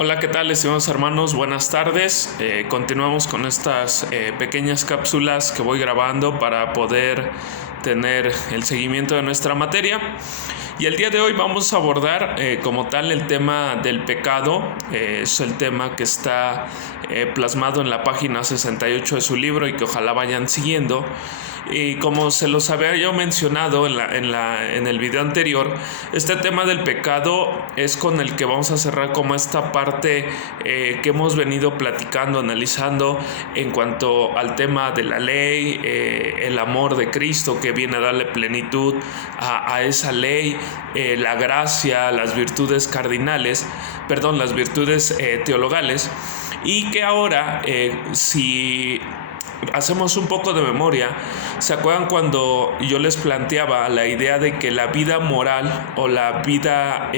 Hola, ¿qué tal, estimados hermanos? Buenas tardes. Continuamos con estas pequeñas cápsulas que voy grabando para poder tener el seguimiento de nuestra materia. Y el día de hoy vamos a abordar como tal el tema del pecado. Es el tema que está plasmado en la página 68 de su libro y que ojalá vayan siguiendo. Y como se los había yo mencionado en el video anterior, este tema del pecado es con el que vamos a cerrar como esta parte que hemos venido platicando, analizando en cuanto al tema de la ley, el amor de Cristo que viene a darle plenitud a esa ley, la gracia, las virtudes las virtudes teologales, y que ahora si hacemos un poco de memoria, ¿se acuerdan cuando yo les planteaba la idea de que la vida moral o la vida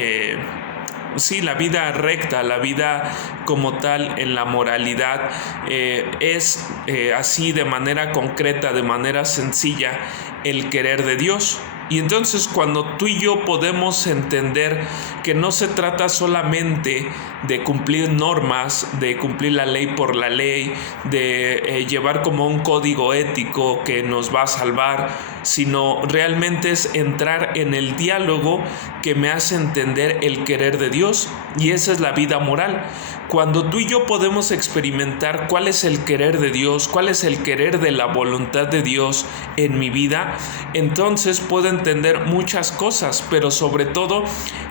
la vida recta, la vida como tal en la moralidad es así de manera concreta, de manera sencilla, el querer de Dios? Y entonces cuando tú y yo podemos entender que no se trata solamente de cumplir normas, de cumplir la ley por la ley, de llevar como un código ético que nos va a salvar, sino realmente es entrar en el diálogo que me hace entender el querer de Dios, y esa es la vida moral. Cuando tú y yo podemos experimentar cuál es el querer de Dios, cuál es el querer de la voluntad de Dios en mi vida, entonces puedo entender muchas cosas, pero sobre todo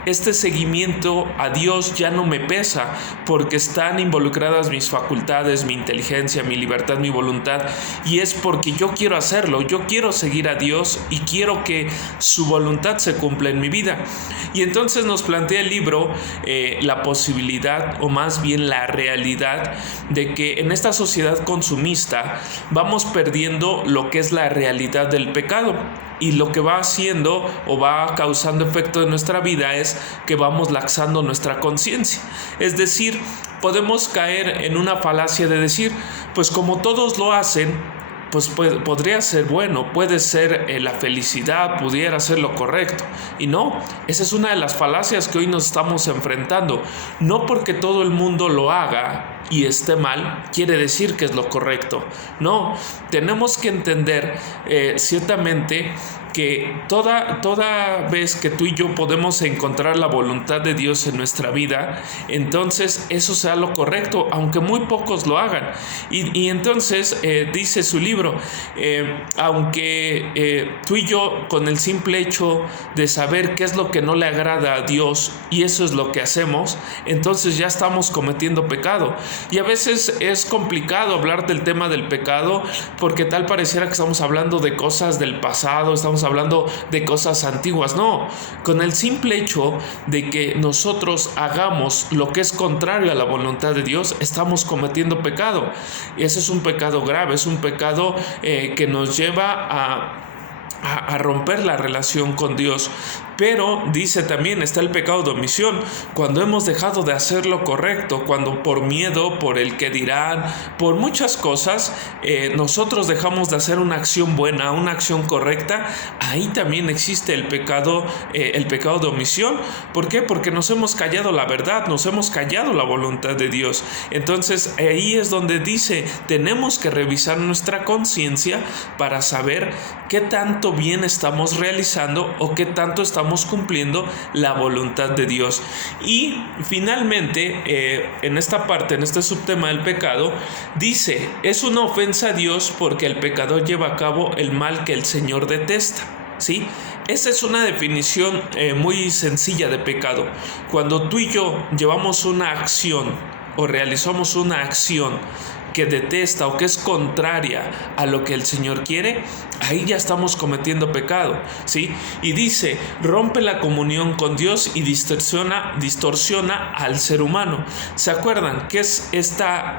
este seguimiento a Dios ya no me pesa, porque están involucradas mis facultades, mi inteligencia, mi libertad, mi voluntad, y es porque yo quiero hacerlo, yo quiero seguir a Dios y quiero que su voluntad se cumpla en mi vida. Y entonces nos plantea el libro la posibilidad, o más bien la realidad, de que en esta sociedad consumista vamos perdiendo lo que es la realidad del pecado, y lo que va haciendo o va causando efecto en nuestra vida es que vamos laxando nuestra conciencia. Es decir, podemos caer en una falacia de decir, pues como todos lo hacen, pues podría ser bueno, puede ser la felicidad, pudiera ser lo correcto. Y no, esa es una de las falacias que hoy nos estamos enfrentando. No porque todo el mundo lo haga y esté mal, quiere decir que es lo correcto. No, tenemos que entender ciertamente que toda vez que tú y yo podemos encontrar la voluntad de Dios en nuestra vida, entonces eso sea lo correcto, aunque muy pocos lo hagan. Y entonces dice su libro, aunque tú y yo, con el simple hecho de saber qué es lo que no le agrada a Dios, y eso es lo que hacemos, entonces ya estamos cometiendo pecado. Y a veces es complicado hablar del tema del pecado, porque tal pareciera que estamos hablando de cosas del pasado, estamos hablando de cosas antiguas. No, con el simple hecho de que nosotros hagamos lo que es contrario a la voluntad de Dios, estamos cometiendo pecado. Y ese es un pecado grave, es un pecado que nos lleva a romper la relación con Dios. Pero dice también, está el pecado de omisión, cuando hemos dejado de hacer lo correcto, cuando por miedo, por el que dirán, por muchas cosas, nosotros dejamos de hacer una acción buena, una acción correcta. Ahí también existe el pecado de omisión. ¿Por qué? Porque nos hemos callado la verdad, nos hemos callado la voluntad de Dios. Entonces ahí es donde dice, tenemos que revisar nuestra conciencia para saber qué tanto bien estamos realizando o qué tanto estamos cumpliendo la voluntad de Dios. Y finalmente, en esta parte, en este subtema del pecado, dice, es una ofensa a Dios porque el pecador lleva a cabo el mal que el Señor detesta. ¿Sí? Esa es una definición muy sencilla de pecado. Cuando tú y yo llevamos una acción o realizamos una acción que detesta o que es contraria a lo que el Señor quiere, ahí ya estamos cometiendo pecado, ¿sí? Y dice, rompe la comunión con Dios y distorsiona al ser humano. ¿Se acuerdan qué es esta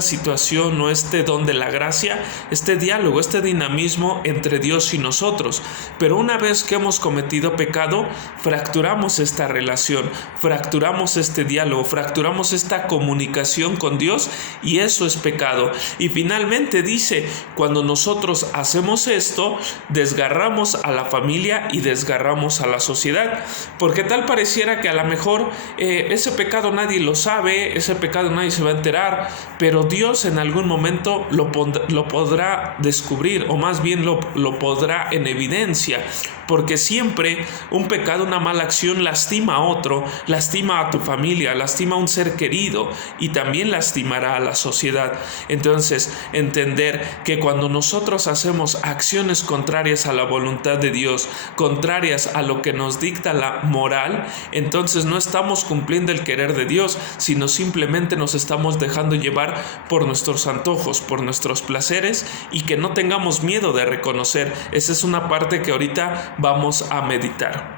situación o este don de la gracia? Este diálogo, este dinamismo entre Dios y nosotros. Pero una vez que hemos cometido pecado, fracturamos esta relación, fracturamos este diálogo, fracturamos esta comunicación con Dios, y eso es pecado. Y finalmente dice, cuando nosotros hacemos esto, desgarramos a la familia y desgarramos a la sociedad, porque tal pareciera que a lo mejor ese pecado nadie lo sabe, ese pecado nadie se va a enterar, pero Dios en algún momento lo podrá descubrir, o más bien lo podrá en evidencia, porque siempre un pecado, una mala acción lastima a otro, lastima a tu familia, lastima a un ser querido y también lastimará a la sociedad. Entonces, entender que cuando nosotros hacemos acciones contrarias a la voluntad de Dios, contrarias a lo que nos dicta la moral, entonces no estamos cumpliendo el querer de Dios, sino simplemente nos estamos dejando llevar por nuestros antojos, por nuestros placeres, y que no tengamos miedo de reconocer. Esa es una parte que ahorita vamos a meditar.